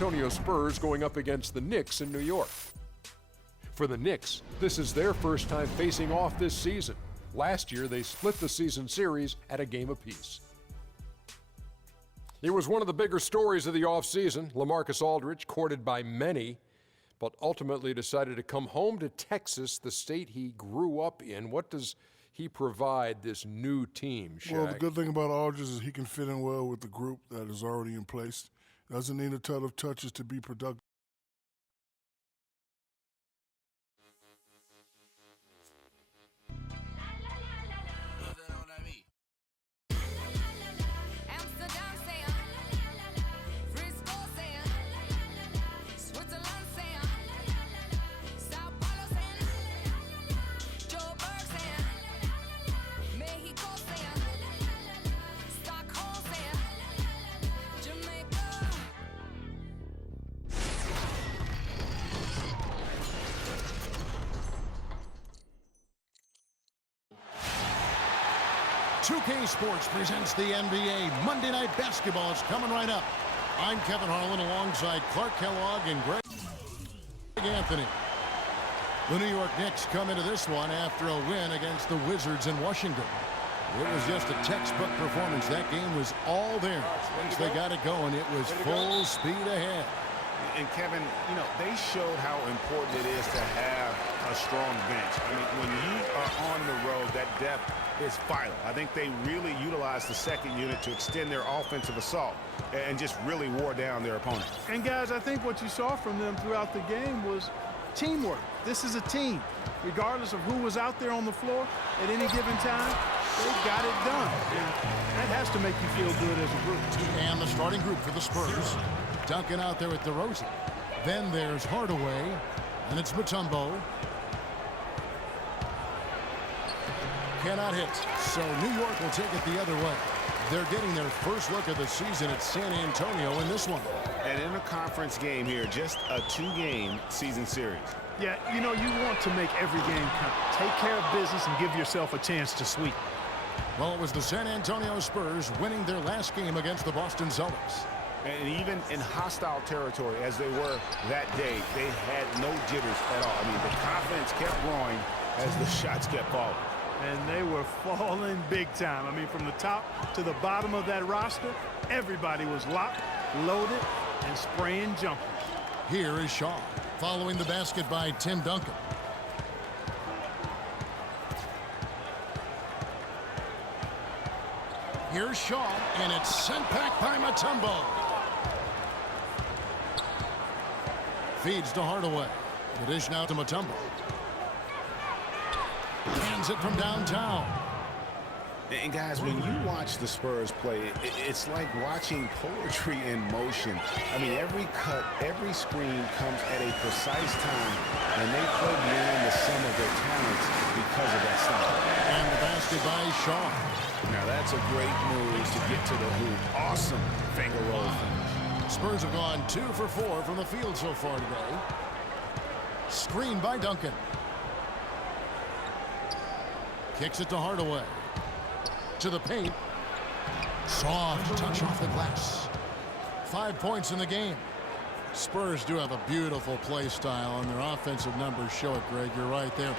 Antonio Spurs going up against the Knicks in New York. For the Knicks, this is their first time facing off this season. Last year, they split the season series at a game apiece. It was one of the bigger stories of the offseason. LaMarcus Aldridge, courted by many, but ultimately decided to come home to Texas, the state he grew up in. What does he provide this new team, Shaq? Well, the good thing about Aldridge is he can fit in well with the group that is already in place. Doesn't need a ton of touches to be productive. Two-K Sports presents the NBA. Monday Night Basketball is coming right up. I'm Kevin Harlan alongside Clark Kellogg and Greg Anthony. The New York Knicks come into this one after a win against the Wizards in Washington. It was just a textbook performance. That game was all there. Once they got it going, it was full speed ahead. And Kevin, you know, they showed how important it is to have a strong bench. I mean, when you are on the road, that depth is vital. I think they really utilized the second unit to extend their offensive assault and just really wore down their opponent. And guys, I think what you saw from them throughout the game was teamwork. This is a team. Regardless of who was out there on the floor at any given time, they got it done. And that has to make you feel good as a group. And the starting group for the Spurs. Duncan out there with DeRozan. Then there's Hardaway, and it's Mutombo. Cannot hit, so New York will take it the other way. They're getting their first look of the season at San Antonio in this one. And in a conference game here, just a two-game season series. Yeah, you know, you want to make every game count. Take care of business and give yourself a chance to sweep. Well, it was the San Antonio Spurs winning their last game against the Boston Celtics. And even in hostile territory, as they were that day, they had no jitters at all. I mean, the confidence kept growing as the shots kept falling. And they were falling big time. I mean, from the top to the bottom of that roster, everybody was locked, loaded, and spraying jumpers. Here is Shaw, following the basket by Tim Duncan. Here's Shaw, and it's sent back by Mutombo. Feeds to Hardaway. The dish now to Mutombo. Hands it from downtown. And guys, when you watch the Spurs play, it's like watching poetry in motion. I mean, every cut, every screen comes at a precise time, and they play beyond the sum of their talents because of that style. And the basket by Shaw. Now that's a great move to get to the hoop. Awesome finger roll finish. Spurs have gone 2 for 4 from the field so far today. Screen by Duncan. Kicks it to Hardaway. To the paint. Soft touch off the glass. 5 points in the game. Spurs do have a beautiful play style, and their offensive numbers show it, Greg. You're right there.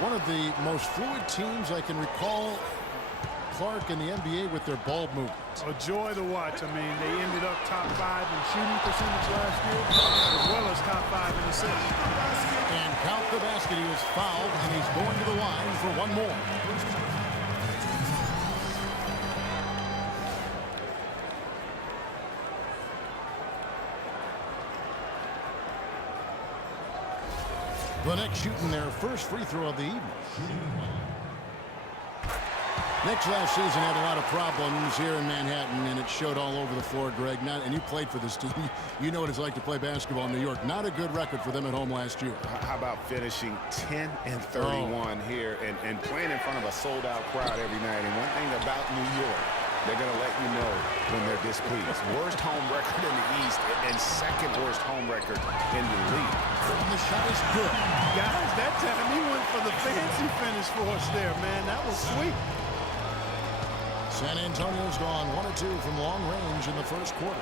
One of the most fluid teams I can recall, Clark, in the NBA with their ball movement. A joy to watch. I mean, they ended up top 5 in shooting percentage last year, as well as top 5 in assists. And count the basket. He was fouled, and he's going to the line for one more. The Knicks shooting their first free throw of the evening. Knicks last season had a lot of problems here in Manhattan, and it showed all over the floor, Greg. And you played for this team. You know what it's like to play basketball in New York. Not a good record for them at home last year. How about finishing 10-31 here and playing in front of a sold-out crowd every night? And one thing about New York, they're going to let you know when they're displeased. Worst home record in the East and second worst home record in the league. And the shot is good. Guys, that time he went for the fancy finish for us there, man. That was sweet. San Antonio's gone 1 of 2 from long range in the first quarter.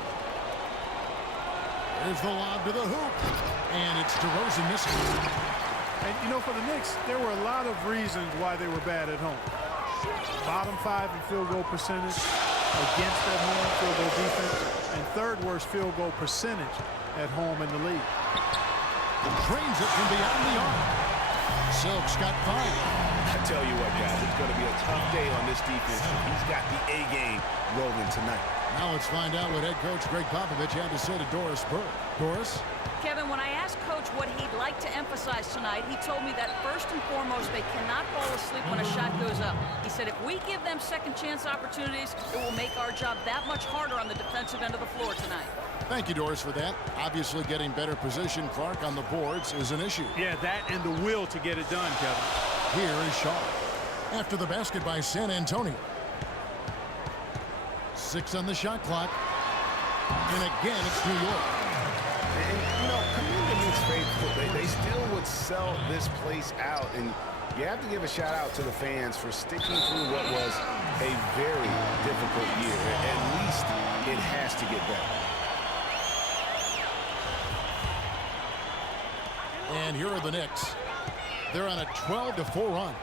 Here's the lob to the hoop. And it's DeRozan missing. And, you know, for the Knicks, there were a lot of reasons why they were bad at home. Bottom 5 in field goal percentage against that home field goal defense, and third worst field goal percentage at home in the league. Drains it from beyond the arc. Silk's got 5. I tell you what, guys, it's going to be a tough day on this defense. He's got the A game rolling tonight. Now let's find out what head coach Greg Popovich had to say to Doris Burke. Doris? Kevin, when I asked Coach what he'd like to emphasize tonight, he told me that first and foremost, they cannot fall asleep when a shot goes up. He said if we give them second chance opportunities, it will make our job that much harder on the defensive end of the floor tonight. Thank you, Doris, for that. Obviously, getting better position, Clark, on the boards is an issue. Yeah, that and the will to get it done, Kevin. Here is Shaw. After the basket by San Antonio. 6 on the shot clock. And again, it's New York. And, you know, commend the Knicks faithful. They still would sell this place out. And you have to give a shout out to the fans for sticking through what was a very difficult year. At least it has to get better. And here are the Knicks. They're on a 12-4 run.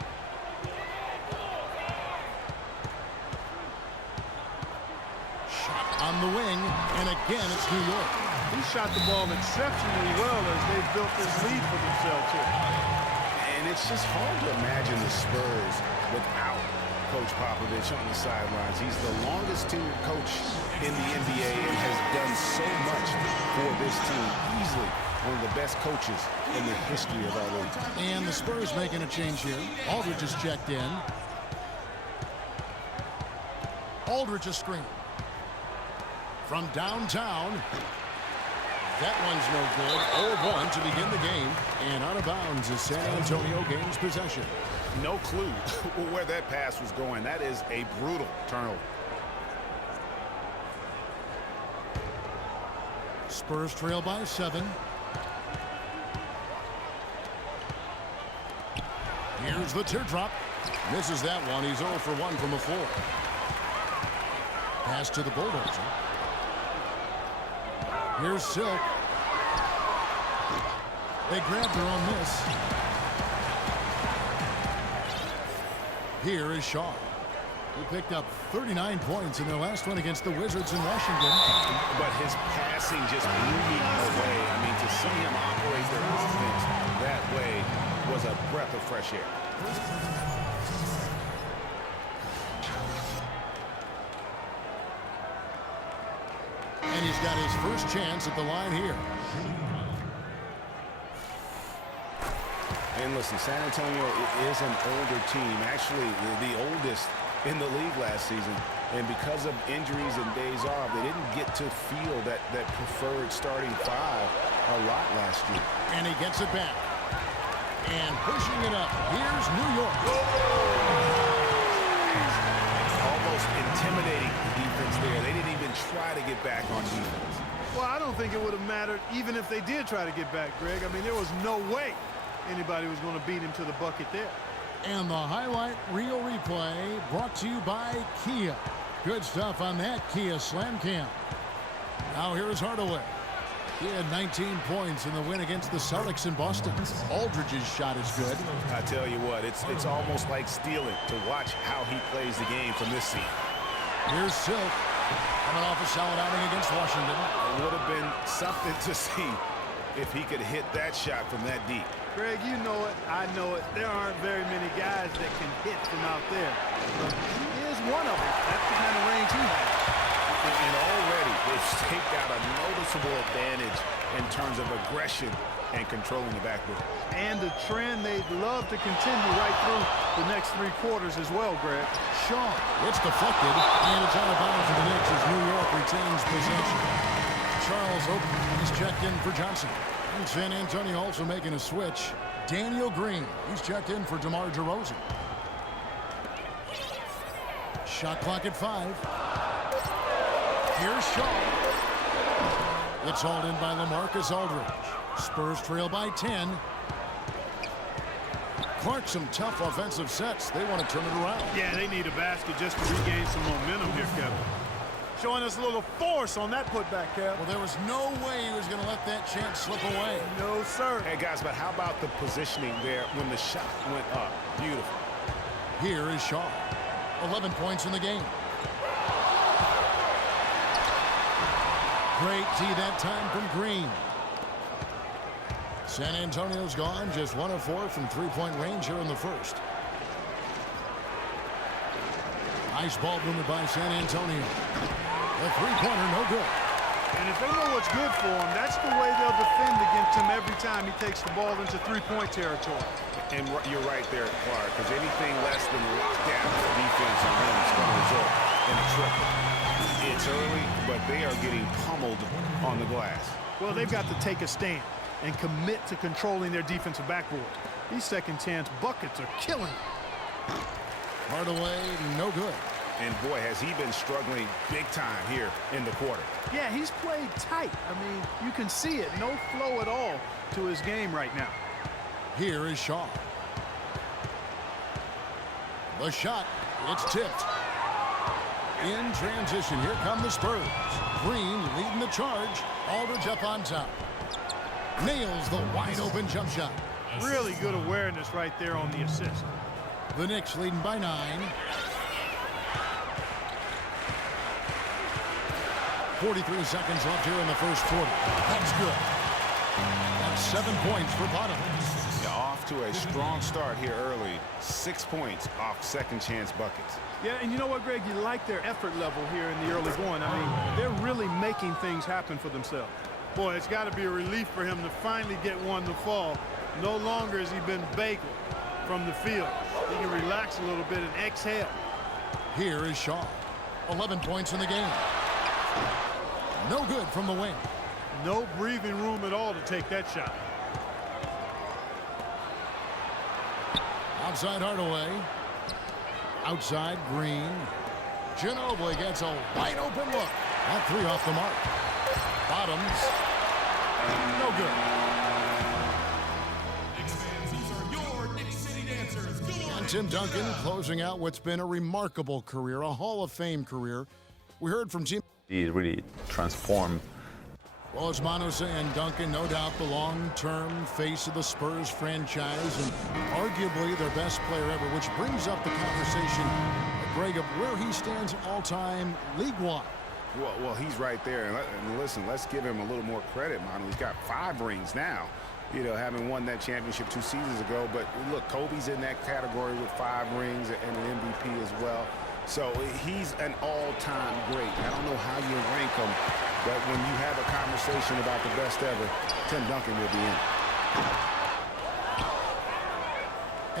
Shot on the wing, and again it's New York. He shot the ball exceptionally well as they built this lead for themselves here. And it's just hard to imagine the Spurs without Coach Popovich on the sidelines. He's the longest tenured coach in the NBA and has done so much for this team. Easily one of the best coaches in the history of our league. And the Spurs making a change here. Aldridge is checked in. Aldridge a screen. From downtown. That one's no good. 0-1 to begin the game. And out of bounds as San Antonio gains possession. No clue where that pass was going. That is a brutal turnover. Spurs trail by 7. Here's the teardrop. Misses that one. He's 0 for 1 from the floor. Pass to the Bulldozer. Here's Silk. They grabbed their own miss. Here is Shaw. He picked up 39 points in their last one against the Wizards in Washington. But his passing just blew me away. I mean, to see him operate their offense that way was a breath of fresh air. And he's got his first chance at the line here. And listen, San Antonio is an older team, actually the oldest in the league last season. And because of injuries and days off, they didn't get to feel that preferred starting 5 a lot last year. And he gets it back. And pushing it up. Here's New York. Almost intimidating defense there. They didn't even try to get back on defense. Well, I don't think it would have mattered even if they did try to get back, Greg. I mean, there was no way anybody was going to beat him to the bucket there. And the highlight reel replay brought to you by Kia. Good stuff on that Kia Slam Cam. Now here's Hardaway. He had 19 points in the win against the Celtics in Boston. Aldridge's shot is good. I tell you what, it's almost like stealing to watch how he plays the game from this seat. Here's Silk coming off a solid outing against Washington. It would have been something to see if he could hit that shot from that deep. Greg, you know it. I know it. There aren't very many guys that can hit from out there. But he is one of them. That's the kind of range he has. And already they've staked out a noticeable advantage in terms of aggression and controlling the backboard. And a trend they'd love to continue right through the next 3 quarters as well, Greg. Shaw, it's deflected, and it's out of bounds for the Knicks as New York retains possession. Charles Oakley is checked in for Johnson. And San Antonio also making a switch. Daniel Green, he's checked in for DeMar DeRozan. Shot clock at 5. Here's Shaw. It's hauled in by LaMarcus Aldridge. Spurs trail by 10. Clark, some tough offensive sets. They want to turn it around. Yeah, they need a basket just to regain some momentum here, Kevin. Showing us a little force on that putback, Kev. Well, there was no way he was going to let that chance slip away. No, sir. Hey, guys, but how about the positioning there when the shot went up? Beautiful. Here is Shaw. 11 points in the game. Great tee that time from Green. San Antonio's gone just 1 of 4 from three-point range here in the first. Nice ball movement by San Antonio. The three-pointer, no good. And if they know what's good for him, that's the way they'll defend against him every time he takes the ball into three-point territory. And you're right there, Clark, because anything less than lockdown defense on him is going to result in a triple. It's early, but they are getting pummeled on the glass. Well, they've got to take a stand and commit to controlling their defensive backboard. These second-chance buckets are killing them. Hardaway, no good. And boy, has he been struggling big time here in the quarter. Yeah, he's played tight. I mean, you can see it. No flow at all to his game right now. Here is Shaw. The shot, it's tipped. In transition, here come the Spurs. Green leading the charge. Aldridge up on top. Nails the wide-open jump shot. Really good awareness right there on the assist. The Knicks leading by 9. 43 seconds left here in the first quarter. That's good. That's 7 points for Bottom. Yeah, off to a strong start here early. 6 points off second-chance buckets. Yeah, and you know what, Greg? You like their effort level here in the early going. I mean, they're really making things happen for themselves. Boy, it's got to be a relief for him to finally get one to fall. No longer has he been bagel from the field. He can relax a little bit and exhale. Here is Shaw. 11 points in the game. No good from the wing. No breathing room at all to take that shot. Outside Hardaway. Outside Green. Ginobili gets a wide open look. That three off the mark. Bottoms. No good. And Tim Duncan closing out what's been a remarkable career, a Hall of Fame career. We heard from Jim. He really transformed. Well, as Manu and Duncan, no doubt the long-term face of the Spurs franchise and arguably their best player ever, which brings up the conversation, Greg, of where he stands all-time league-wide. Well, he's right there. And listen, let's give him a little more credit, Manu. He's got 5 rings now, you know, having won that championship 2 seasons ago. But look, Kobe's in that category with 5 rings and an MVP as well. So he's an all-time great. I don't know how you rank him, but when you have a conversation about the best ever, Tim Duncan will be in.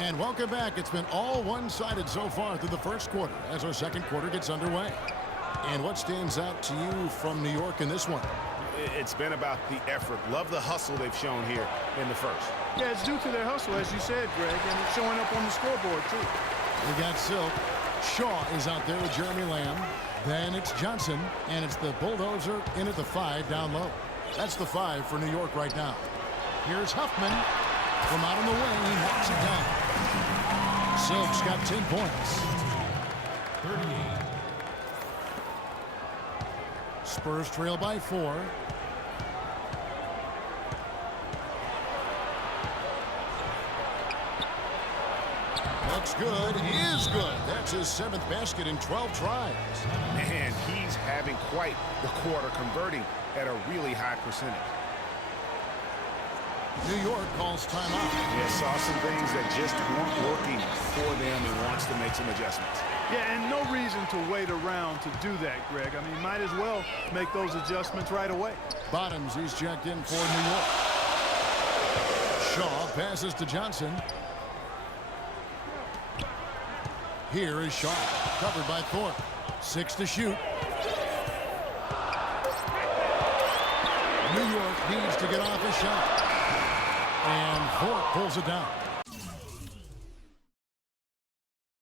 And welcome back. It's been all one-sided so far through the first quarter as our second quarter gets underway. And what stands out to you from New York in this one? It's been about the effort. Love the hustle they've shown here in the first. Yeah, it's due to their hustle, as you said, Greg, and it's showing up on the scoreboard, too. We got Silk. Shaw is out there with Jeremy Lamb. Then it's Johnson, and it's the Bulldozer in at the 5 down low. That's the 5 for New York right now. Here's Huffman from out on the wing. He knocks it down. Silk's got 10 points. 38. Spurs trail by 4. Looks good, is good. That's his 7th basket in 12 tries. Man, he's having quite the quarter, converting at a really high percentage. New York calls timeout. Yeah, saw some things that just weren't working for them and wants to make some adjustments. Yeah, and no reason to wait around to do that, Greg. I mean, might as well make those adjustments right away. Bottoms, he's checked in for New York. Shaw passes to Johnson. Here is Shaw, covered by Thorpe. 6 to shoot. New York needs to get off a shot. And Thorpe pulls it down.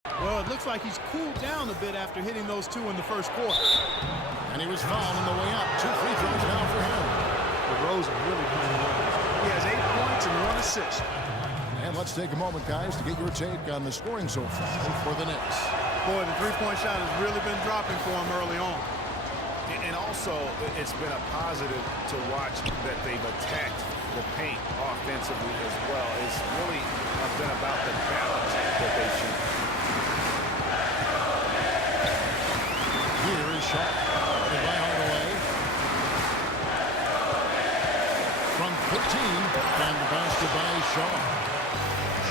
Well, it looks like he's cooled down a bit after hitting those 2 in the first quarter. And he was fouled on the way up. 2 free throws now for him. DeRozan really playing well. He has 8 points and 1 assist. And let's take a moment, guys, to get your take on the scoring so far for the Knicks. Boy, the three-point shot has really been dropping for him early on. And also, it's been a positive to watch that they've attacked the paint offensively as well. It's really been about the balance that they shoot. Here is Shaw. By Hardaway. From 15, and the basket by Shaw.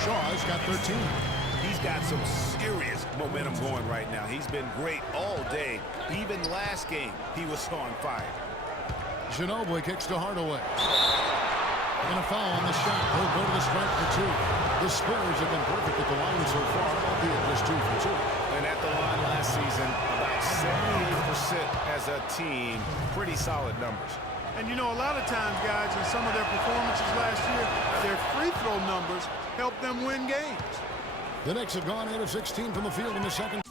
Shaw's got 13. He's got some serious momentum going right now. He's been great all day. Even last game, he was on fire. Ginobili kicks to Hardaway. And a foul on the shot. He'll go to the stripe for two. The Spurs have been perfect at the line so far, albeit just 2 for 2. And at the line last season, about 78% as a team. Pretty solid numbers. And you know, a lot of times, guys, in some of their performances last year, their free throw numbers helped them win games. The Knicks have gone 8 of 16 from the field in the second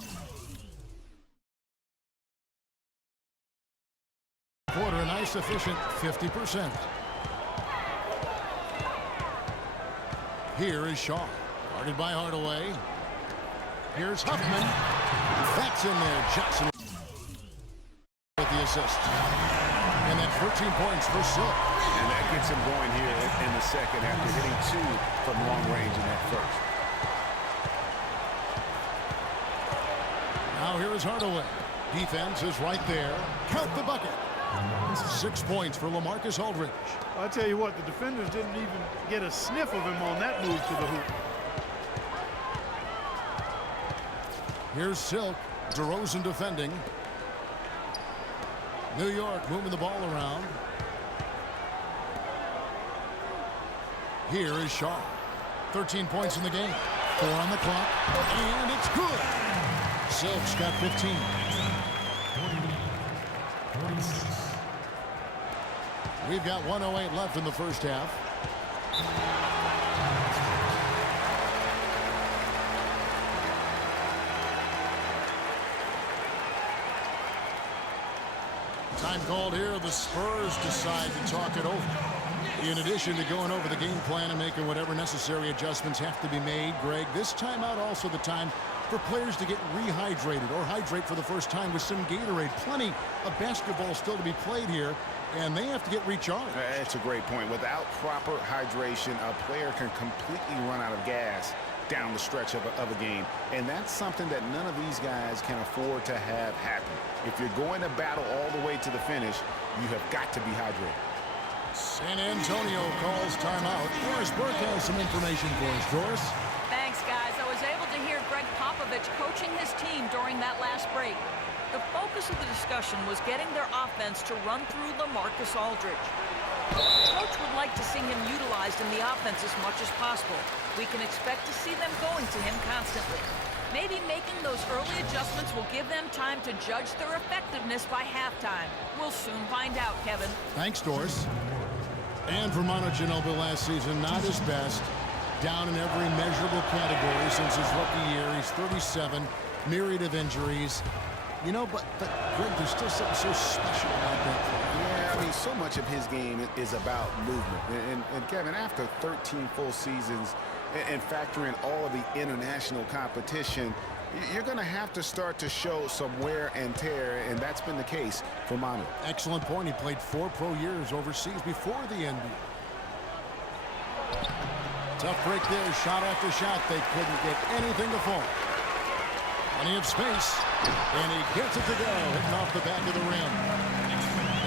quarter. A nice, efficient 50%. Here is Shaw. Guarded by Hardaway. Here's Huffman. That's in there. Jackson with the assist. And that's 13 points for Silk. And that gets him going here in the second after hitting 2 from long range in that first. Now here is Hardaway. Defense is right there. Count the bucket. 6 points for LaMarcus Aldridge. I'll tell you what, the defenders didn't even get a sniff of him on that move to the hoop. Here's Silk. DeRozan defending. New York moving the ball around. Here is Shaw. 13 points in the game. 4 on the clock. And it's good. Silk's got 15. We've got 1:08 left in the first half. Time called here. The Spurs decide to talk it over. In addition to going over the game plan and making whatever necessary adjustments have to be made, Greg, this timeout also the time for players to get rehydrated or hydrate for the first time with some Gatorade. Plenty of basketball still to be played here, and they have to get recharged. That's a great point. Without proper hydration, a player can completely run out of gas down the stretch of a game. And that's something that none of these guys can afford to have happen. If you're going to battle all the way to the finish, you have got to be hydrated. San Antonio calls timeout. Doris Burke has some information for us. Doris? Thanks, guys. I was able to hear Greg Popovich coaching his team during that last break. The focus of the discussion was getting their offense to run through LaMarcus Aldridge. Coach would like to see him utilized in the offense as much as possible. We can expect to see them going to him constantly. Maybe making those early adjustments will give them time to judge their effectiveness by halftime. We'll soon find out, Kevin. Thanks, Doris. And for Manu Ginobili last season, not his best. Down in every measurable category since his rookie year. He's 37, myriad of injuries. You know, but Greg, there's still something so special about that player. Yeah, I mean, so much of his game is about movement. And Kevin, after 13 full seasons and factoring all of the international competition, you're going to have to start to show some wear and tear, and that's been the case for Manu. Excellent point. He played 4 pro years overseas before the NBA. Tough break there. Shot after shot. They couldn't get anything to fall. Plenty of space. And he gets it to go. Hitting off the back of the rim.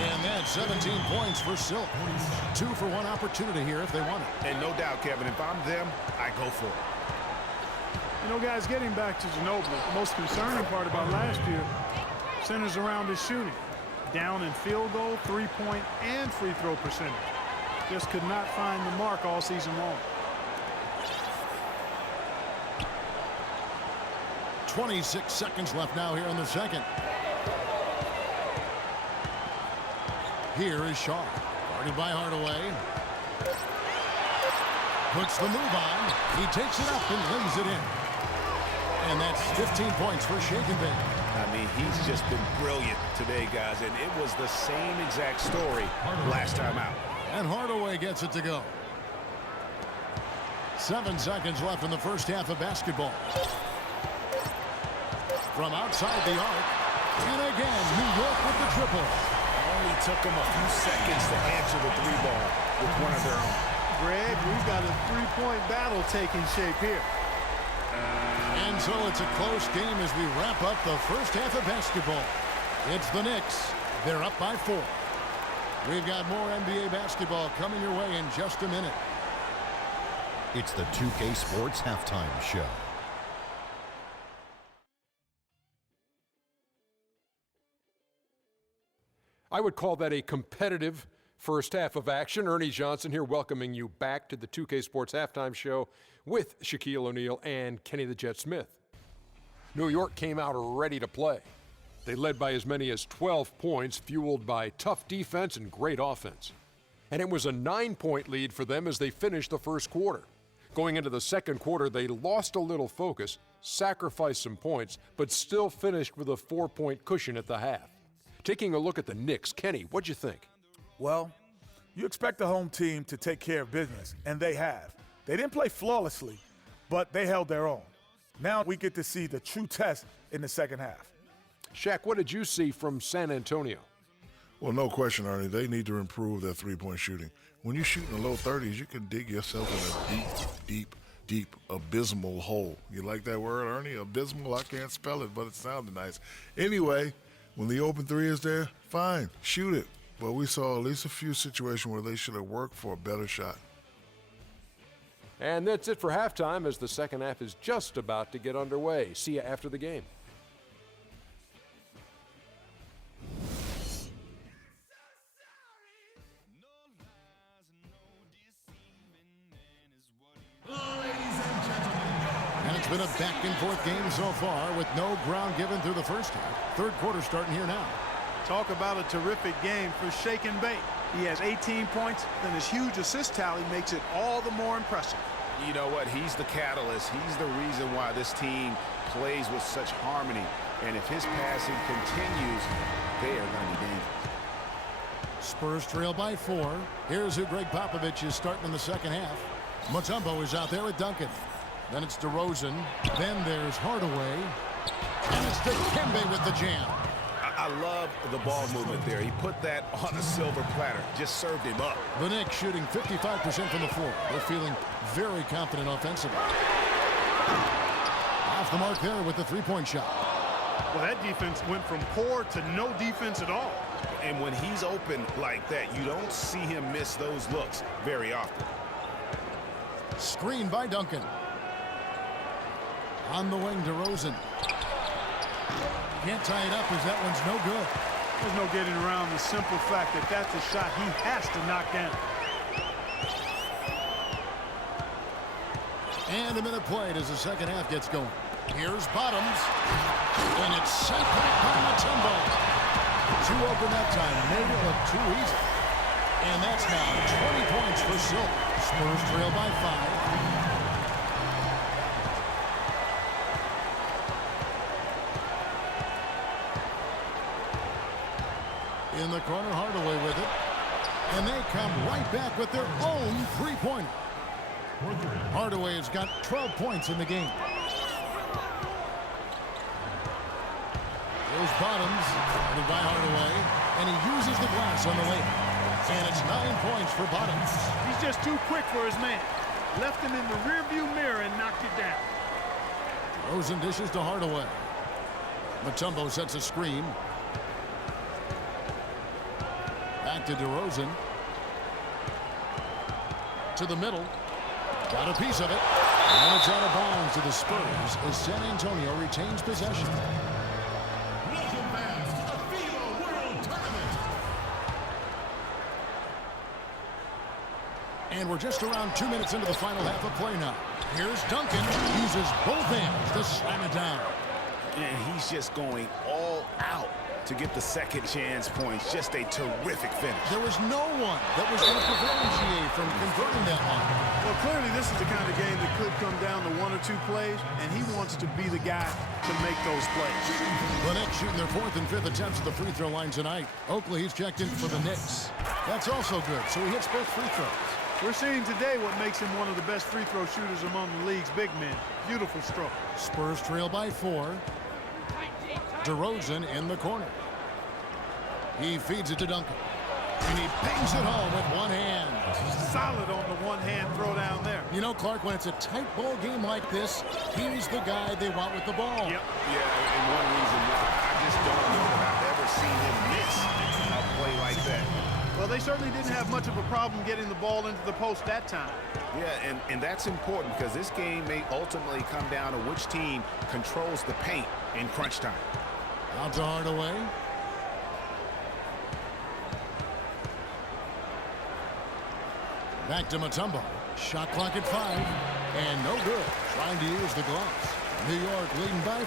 And that's 17 points for Silk. 2 for 1 opportunity here if they want it. And no doubt, Kevin, if I'm them, I go for it. You know, guys, getting back to Ginobili, the most concerning part about last year centers around his shooting. Down in field goal, three-point, and free throw percentage. Just could not find the mark all season long. 26 seconds left now here in the second. Here is Shaw. Guarded by Hardaway. Puts the move on. He takes it up and lays it in. And that's 15 points for Shake and Bake. I mean, he's just been brilliant today, guys, and it was the same exact story last time out. And Hardaway gets it to go. 7 seconds left in the first half of basketball. From outside the arc, And again, New York with the triple. Only took them a few seconds to answer the three ball with one of their own. Greg, we've got a three-point battle taking shape here. And so it's a close game as we wrap up the first half of basketball. It's the Knicks. They're up by 4. We've got more NBA basketball coming your way in just a minute. It's the 2K Sports Halftime Show. I would call that a competitive first half of action. Ernie Johnson here welcoming you back to the 2K Sports Halftime Show with Shaquille O'Neal and Kenny the Jet Smith. New York came out ready to play. They led by as many as 12 points, fueled by tough defense and great offense. And it was a 9-point lead for them as they finished the first quarter. Going into the second quarter, they lost a little focus, sacrificed some points, but still finished with a 4-point cushion at the half. Taking a look at the Knicks, Kenny, what'd you think? Well, you expect the home team to take care of business, and they have. They didn't play flawlessly, but they held their own. Now we get to see the true test in the second half. Shaq, what did you see from San Antonio? Well, no question, Ernie. They need to improve their three-point shooting. When you shoot in the low 30s, you can dig yourself in a deep, abysmal hole. You like that word, Ernie? Abysmal? I can't spell it, but it sounded nice. Anyway, when the open three is there, fine, shoot it. But we saw at least a few situations where they should have worked for a better shot. And that's it for halftime as the second half is just about to get underway. See you after the game. And it's been a back-and-forth game so far with no ground given through the first half. Third quarter starting here now. Talk about a terrific game for Shake and Bake. He has 18 points, then his huge assist tally makes it all the more impressive. You know what? He's the catalyst. He's the reason why this team plays with such harmony. And if his passing continues, they are going to be dangerous. Spurs trail by 4. Here's who Greg Popovich is starting in the second half. Mutombo is out there with Duncan. Then it's DeRozan. Then there's Hardaway. And it's Dikembe with the jam. I love the ball movement there. He put that on a silver platter. Just served him up. The Knicks shooting 55% from the floor. They're feeling very confident offensively. Off the mark there with the three-point shot. Well, that defense went from poor to no defense at all. And when he's open like that, you don't see him miss those looks very often. Screen by Duncan. On the wing, DeRozan. Can't tie it up as that one's no good. There's no getting around the simple fact that that's a shot he has to knock down. And a minute played as the second half gets going. Here's Bottoms. And it's sent back by Mutombo. Too open that time. Made it look too easy. And that's now 20 points for Silk. Spurs trail by 5. In the corner, Hardaway with it. And they come right back with their own three-pointer. Hardaway has got 12 points in the game. There's Bottoms, guarded by Hardaway, and he uses the glass on the layup. And it's 9 points for Bottoms. He's just too quick for his man. Left him in the rearview mirror and knocked it down. Rosen dishes to Hardaway. Mutombo sets a screen. Back to DeRozan. To the middle. Got a piece of it. And it's out of bounds to the Spurs as San Antonio retains possession. And we're just around 2 minutes into the final half of play now. Here's Duncan. Uses both hands to slam it down. And he's just going all out to get the second chance points. Just a terrific finish. There was no one that was going to prevent GA from converting that one. Well, clearly this is the kind of game that could come down to 1 or 2 plays, and he wants to be the guy to make those plays. The Knicks shooting their 4th and 5th attempts at the free throw line tonight. Oakley, he's checked in for the Knicks. That's also good, so he hits both free throws. We're seeing today what makes him one of the best free throw shooters among the league's big men. Beautiful stroke. Spurs trail by 4. DeRozan in the corner. He feeds it to Duncan. And he bangs it home with one hand. Solid on the one-hand throw down there. You know, Clark, when it's a tight ball game like this, he's the guy they want with the ball. Yep. Yeah, and one reason why I just don't know that I've ever seen him miss a play like that. Well, they certainly didn't have much of a problem getting the ball into the post that time. Yeah, and that's important because this game may ultimately come down to which team controls the paint in crunch time. Out to Hardaway. Back to Mutombo. Shot clock at 5. And no good. Trying to use the gloves. New York leading by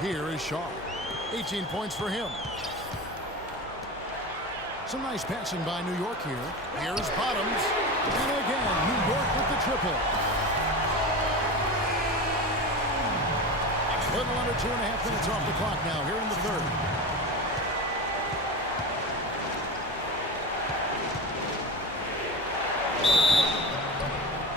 4. Here is Shaw. 18 points for him. Some nice passing by New York here. Here's Bottoms. And again, New York with the triple. A little under 2.5 minutes off the clock now here in the third.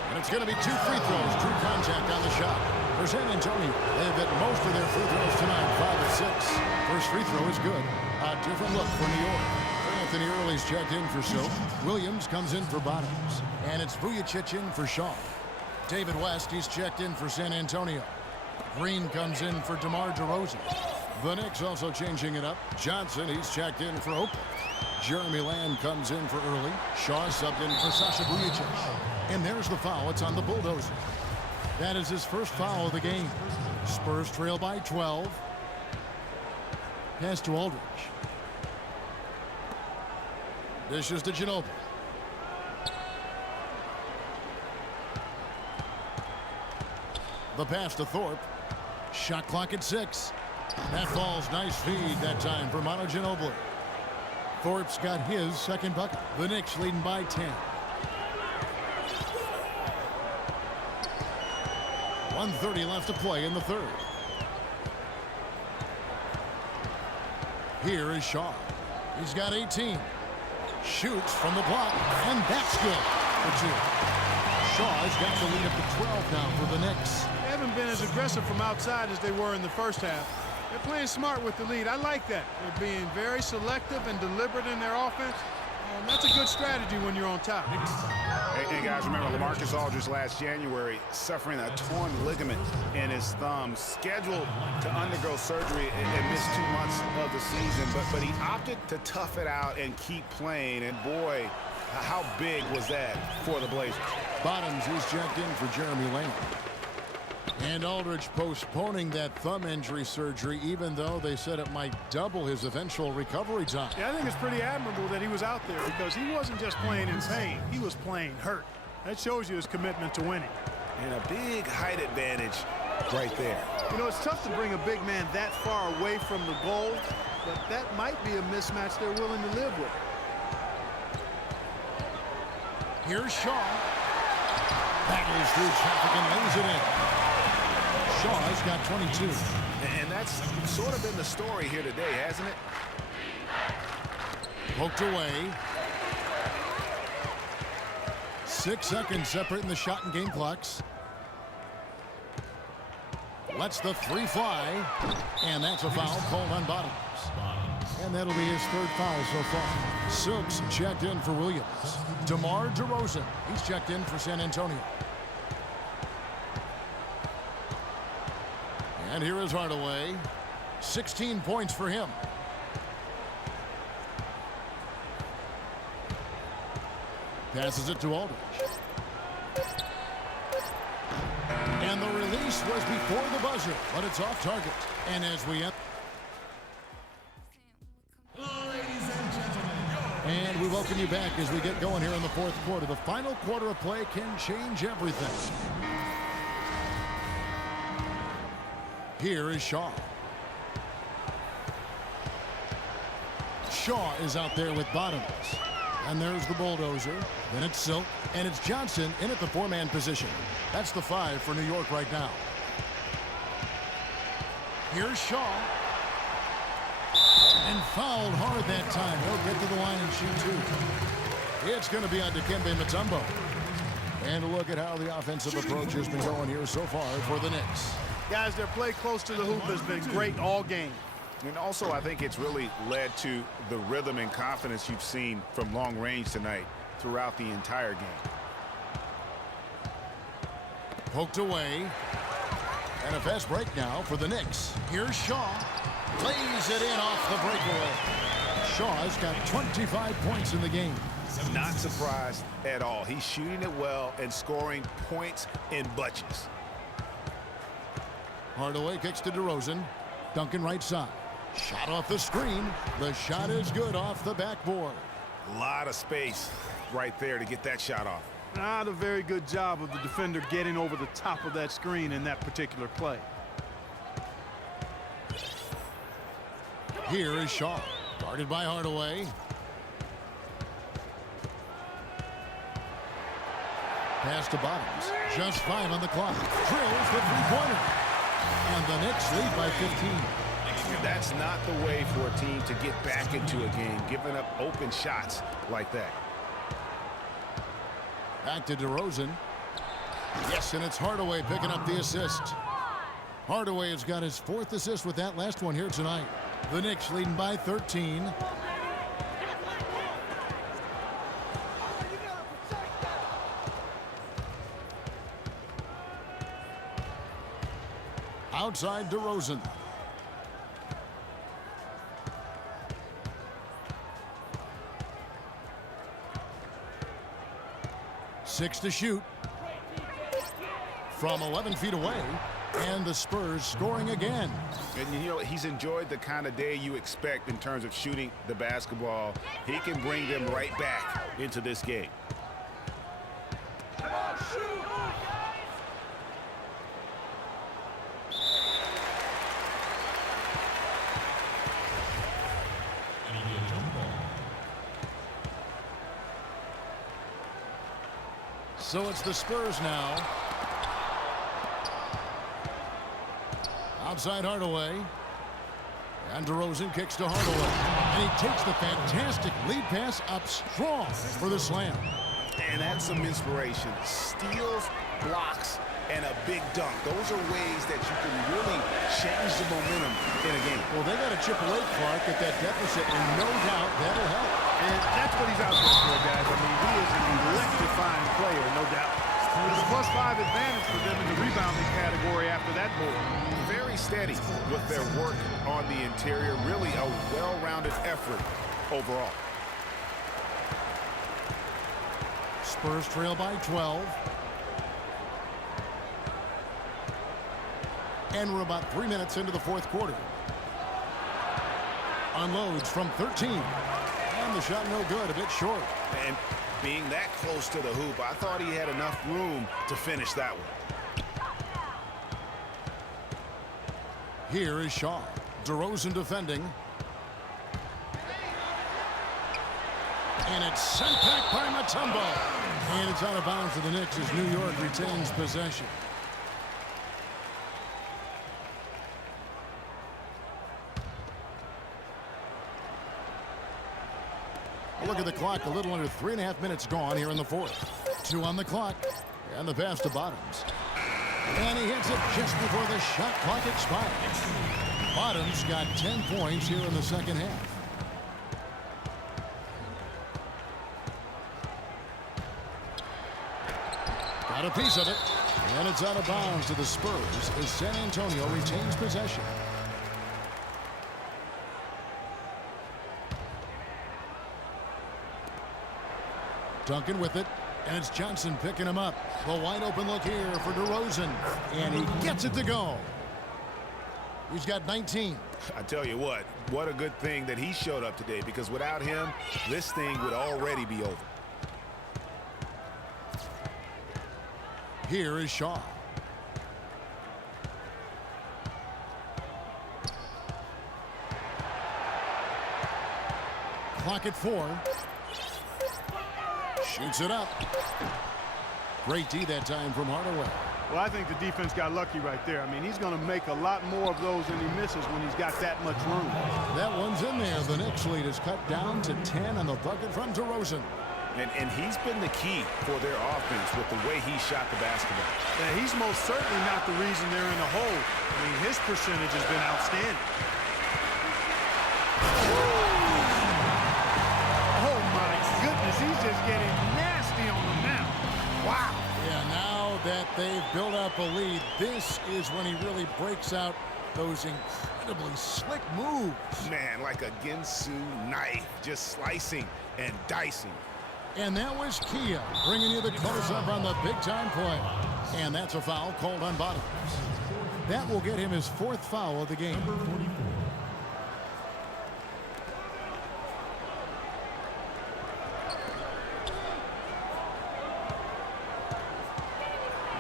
And it's going to be 2 free throws. True contact on the shot. For San Antonio, they've hit most of their free throws tonight, 5 of 6. First free throw is good. A different look for New York. Anthony Early's checked in for Silk. Williams comes in for Bottoms. And it's Vujacic in for Shaw. David West, he's checked in for San Antonio. Green comes in for DeMar DeRozan. The Knicks also changing it up. Johnson, he's checked in for Oakland. Jeremy Lamb comes in for Early. Shaw subbed in for Sasha Vujacic. And there's the foul. It's on the Bulldozer. That is his first foul of the game. Spurs trail by 12. Pass to Aldridge. Dishes to Ginobili. The pass to Thorpe. Shot clock at 6. That falls. Nice feed that time for Manu Ginobili. Thorpe's got his second bucket. The Knicks leading by 10. 1:30 left to play in the third. Here is Shaw. He's got 18. Shoots from the block, and that's good for 2. Shaw has got the lead up to 12 now for the Knicks. They haven't been as aggressive from outside as they were in the first half. They're playing smart with the lead. I like that. They're being very selective and deliberate in their offense. That's a good strategy when you're on top. Hey guys, remember LaMarcus Aldridge last January suffering a torn ligament in his thumb, scheduled to undergo surgery and miss 2 months of the season, but he opted to tough it out and keep playing, and boy, how big was that for the Blazers. Bottoms is checked in for Jeremy Lamb. And Aldridge postponing that thumb injury surgery, even though they said it might double his eventual recovery time. Yeah, I think it's pretty admirable that he was out there because he wasn't just playing in pain. He was playing hurt. That shows you his commitment to winning. And a big height advantage right there. You know, it's tough to bring a big man that far away from the goal, but that might be a mismatch they're willing to live with. Here's Shaw. Battles through traffic and lays it in. Shaw's got 22. And that's sort of been the story here today, hasn't it? Poked away. 6 seconds separating the shot and game clocks. Lets the 3 fly. And that's a foul called on Bottoms. And that'll be his 3rd foul so far. Silks checked in for Williams. DeMar DeRozan, he's checked in for San Antonio. And here is Hardaway. 16 points for him. Passes it to Aldridge. And the release was before the buzzer, but it's off target. And as we end. And we welcome you back as we get going here in the 4th quarter. The final quarter of play can change everything. Here is Shaw. Shaw is out there with Bottoms. And there's the Bulldozer. Then it's Silk. And it's Johnson in at the 4-man position. That's the 5 for New York right now. Here's Shaw. And fouled hard that time. He'll get to the line and shoot 2. It's going to be on Dikembe Mutombo. And a look at how the offensive approach has been going here so far for the Knicks. Guys, their play close to the hoop has been great all game. And also, I think it's really led to the rhythm and confidence you've seen from long range tonight throughout the entire game. Poked away. And a fast break now for the Knicks. Here's Shaw. Lays it in off the breakaway. Shaw's got 25 points in the game. Not surprised at all. He's shooting it well and scoring points in bunches. Hardaway kicks to DeRozan. Duncan right side. Shot off the screen. The shot is good off the backboard. A lot of space right there to get that shot off. Not a very good job of the defender getting over the top of that screen in that particular play. Here is Shaw. Guarded by Hardaway. Pass to Bottoms. Just 5 on the clock. Drills the three-pointer. And the Knicks lead by 15. That's not the way for a team to get back into a game, giving up open shots like that. Back to DeRozan. Yes, and it's Hardaway picking up the assist. Hardaway has got his 4th assist with that last one here tonight. The Knicks leading by 13. Outside DeRozan. Six to shoot. From 11 feet away. And the Spurs scoring again. And you know, he's enjoyed the kind of day you expect in terms of shooting the basketball. He can bring them right back into this game. So it's the Spurs now. Outside Hardaway. And DeRozan kicks to Hardaway. And he takes the fantastic lead pass up strong for the slam. And that's some inspiration. Steals, blocks, and a big dunk. Those are ways that you can really change the momentum in a game. Well, they got to chip away, Clark, at that deficit, and no doubt that'll help. And that's what he's out there for, guys. I mean, he is an electrifying player, no doubt. There's a +5 advantage for them in the rebounding category after that board. Very steady with their work on the interior. Really a well-rounded effort overall. Spurs trail by 12. And we're about 3 minutes into the 4th quarter. Unloads from 13. And the shot no good, a bit short. And being that close to the hoop, I thought he had enough room to finish that one. Here is Shaw. DeRozan defending. And it's sent back by Mutombo. And it's out of bounds for the Knicks as New York retains possession. Look at the clock, a little under 3.5 minutes gone here in the 4th. 2 on the clock, and the pass to Bottoms. And he hits it just before the shot clock expires. Bottoms got 10 points here in the 2nd half. Got a piece of it, and it's out of bounds to the Spurs as San Antonio retains possession. Duncan with it, and it's Johnson picking him up. The wide open look here for DeRozan, and he gets it to go. He's got 19. I tell you what a good thing that he showed up today, because without him, this thing would already be over. Here is Shaw. Clock at 4. Shoots it up. Great D that time from Hardaway. Well, I think the defense got lucky right there. I mean, he's going to make a lot more of those than he misses when he's got that much room. That one's in there. The Knicks lead is cut down to 10 on the bucket from DeRozan. And he's been the key for their offense with the way he shot the basketball. Yeah, he's most certainly not the reason they're in the hole. I mean, his percentage has been outstanding. Oh, my goodness. He's just getting nasty on them now. Wow. Yeah, now that they've built up a lead, this is when he really breaks out those incredibly slick moves. Man, like a Ginsu knife, just slicing and dicing. And that was Kia bringing you the close-up on the big-time play. And that's a foul called on Bottoms. That will get him his 4th foul of the game.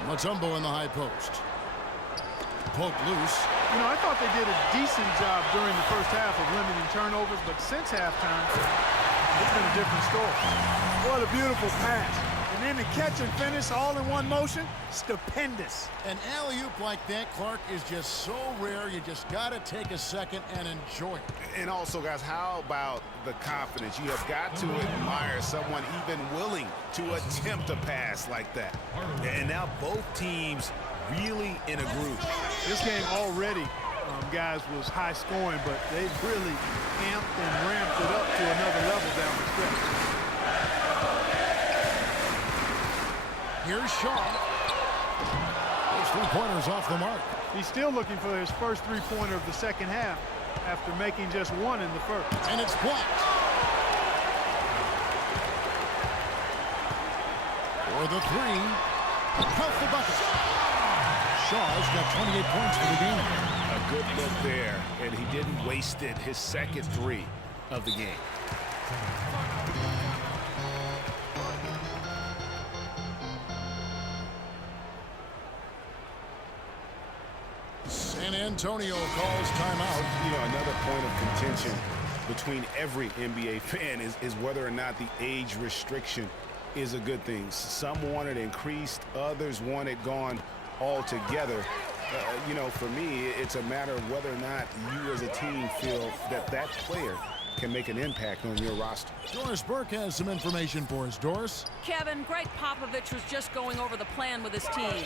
Mutombo in the high post. Poke loose. You know, I thought they did a decent job during the first half of limiting turnovers, but since halftime, it's been a different story. What a beautiful pass. And then the catch and finish all in one motion, stupendous. An alley-oop like that, Clark, is just so rare. You just got to take a second and enjoy it. And also, guys, how about the confidence? You have got to admire someone even willing to attempt a pass like that. And now both teams really in a groove. This game already, guys, was high scoring, but they've really amped and ramped it up to another level down the stretch. Here's Shaw. Those 3-pointers off the mark. He's still looking for his first 3-pointer of the second half after making just one in the first. And it's blocked. For the 3. Count the bucket. Shaw's got 28 points for the game. A good look there, and he didn't waste it. His second 3 of the game. San Antonio calls timeout. You know, another point of contention between every NBA fan is whether or not the age restriction is a good thing. Some want it increased, others want it gone altogether. You know, for me, it's a matter of whether or not you as a team feel that that player can make an impact on your roster. Doris Burke has some information for us. Doris? Kevin, Greg Popovich was just going over the plan with his team.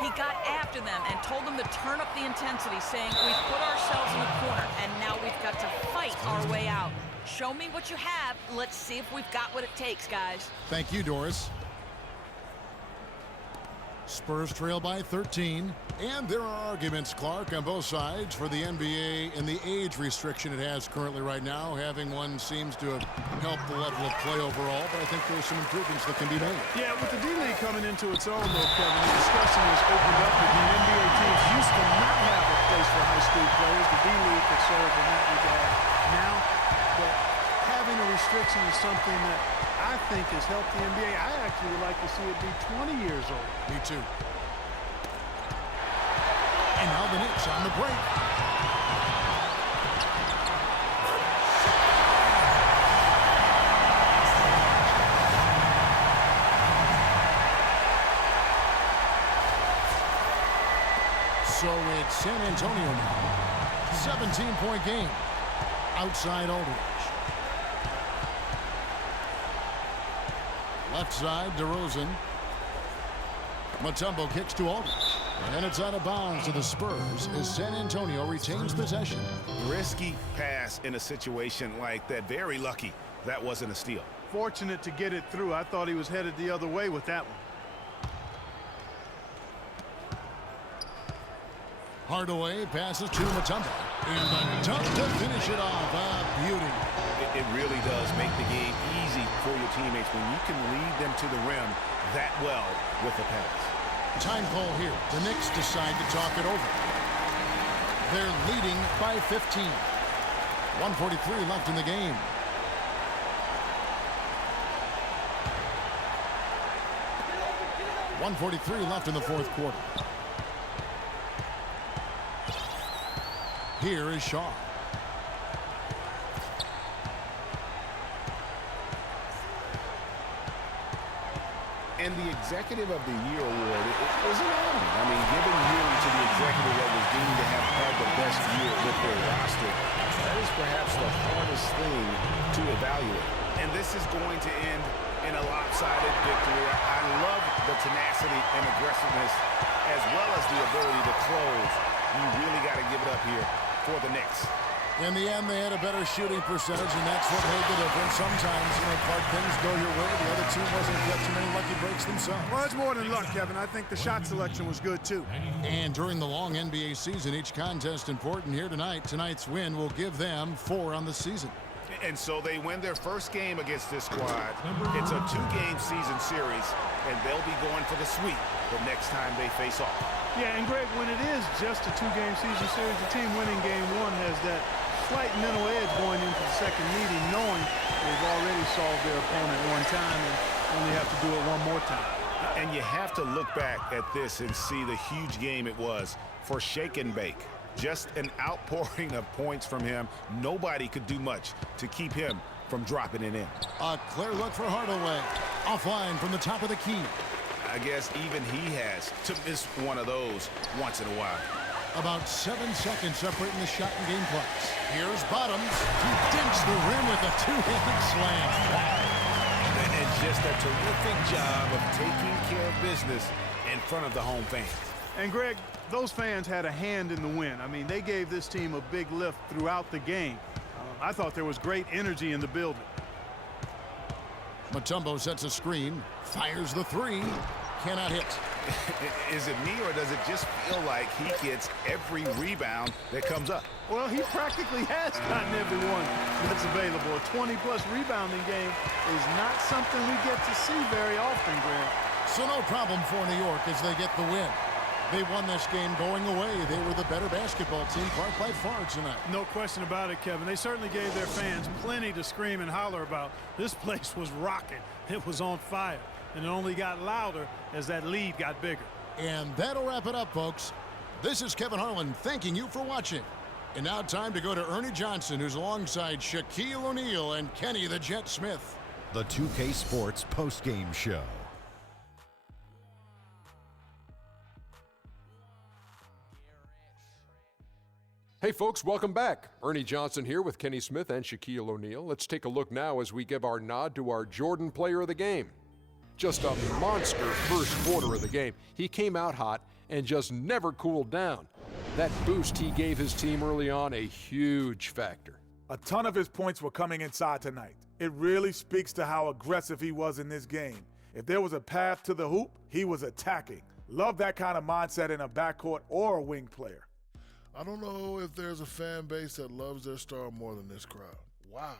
He got after them and told them to turn up the intensity, saying, we've put ourselves in a corner, and now we've got to fight our way out. Show me what you have. Let's see if we've got what it takes, guys. Thank you, Doris. Spurs trail by 13. And there are arguments, Clark, on both sides for the NBA and the age restriction it has currently right now. Having one seems to have helped the level of play overall, but I think there's some improvements that can be made. Yeah, with the D-League coming into its own, though, Kevin, the discussion has opened up that the NBA teams used to not have a place for high school players. The D-League could serve in that regard now, but having a restriction is something that I think has helped the NBA. I actually would like to see it be 20 years old. Me too. And now the Knicks on the break. So it's San Antonio now. 17-point game. Outside Aldridge. Left side, DeRozan. Mutombo kicks to Aldridge. And it's out of bounds to the Spurs as San Antonio retains possession. Risky pass in a situation like that. Very lucky that wasn't a steal. Fortunate to get it through. I thought he was headed the other way with that one. Hardaway passes to Mutombo. And the dunk to finish it off. A beauty. It really does make the game easy for your teammates when you can lead them to the rim that well with a pass. Time call here. The Knicks decide to talk it over. They're leading by 15. 1:43 left in the game. .143 left in the fourth quarter. Here is Shaw. And the Executive of the Year award, it was an honor. I mean, given yearly to the executive that was deemed to have had the best year with their roster, that is perhaps the hardest thing to evaluate. And this is going to end in in a lopsided victory. I love the tenacity and aggressiveness as well as the ability to close. You really got to give it up here for the Knicks. In the end, they had a better shooting percentage, and that's what made the difference. Sometimes, Clark, things go your way. The other team wasn't catching many lucky breaks themselves. Well, it's more than luck, Kevin. I think the shot selection was good, too. And during the long NBA season, each contest important here tonight. Tonight's win will give them 4 on the season. And so they win their first game against this squad. It's a 2-game season series, and they'll be going for the sweep the next time they face off. Yeah, and Greg, when it is just a 2-game season series, the team winning game 1 has that slight mental edge going into the second meeting, knowing they've already solved their opponent one time and only have to do it one more time. And you have to look back at this and see the huge game it was for Shake and Bake. Just an outpouring of points from him. Nobody could do much to keep him from dropping it in. A clear look for Hardaway. Offline from the top of the key. I guess even he has to miss one of those once in a while. About 7 seconds separating the shot and game clocks. Here's Bottoms. He dinks the rim with a 2-handed slam. Wow. And just a terrific job of taking care of business in front of the home fans. And Greg, those fans had a hand in the win. I mean, they gave this team a big lift throughout the game. I thought there was great energy in the building. Mutombo sets a screen, fires the 3, cannot hit. Is it me, or does it just feel like he gets every rebound that comes up? Well, he practically has gotten every one that's available. A 20-plus rebounding game is not something we get to see very often, Greg. So no problem for New York as they get the win. They won this game going away. They were the better basketball team, Clark, by far tonight. No question about it, Kevin. They certainly gave their fans plenty to scream and holler about. This place was rocking. It was on fire. And it only got louder as that lead got bigger. And that'll wrap it up, folks. This is Kevin Harlan thanking you for watching. And now time to go to Ernie Johnson, who's alongside Shaquille O'Neal and Kenny the Jet Smith. The 2K Sports postgame show. Hey folks, welcome back. Ernie Johnson here with Kenny Smith and Shaquille O'Neal. Let's take a look now as we give our nod to our Jordan player of the game. Just a monster first quarter of the game. He came out hot and just never cooled down. That boost he gave his team early on, a huge factor. A ton of his points were coming inside tonight. It really speaks to how aggressive he was in this game. If there was a path to the hoop, he was attacking. Love that kind of mindset in a backcourt or a wing player. I don't know if there's a fan base that loves their star more than this crowd. Wow.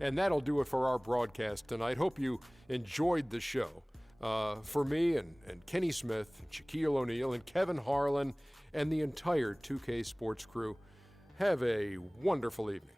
And that'll do it for our broadcast tonight. Hope you enjoyed the show. For me and Kenny Smith, Shaquille O'Neal, and Kevin Harlan, and the entire 2K Sports crew, have a wonderful evening.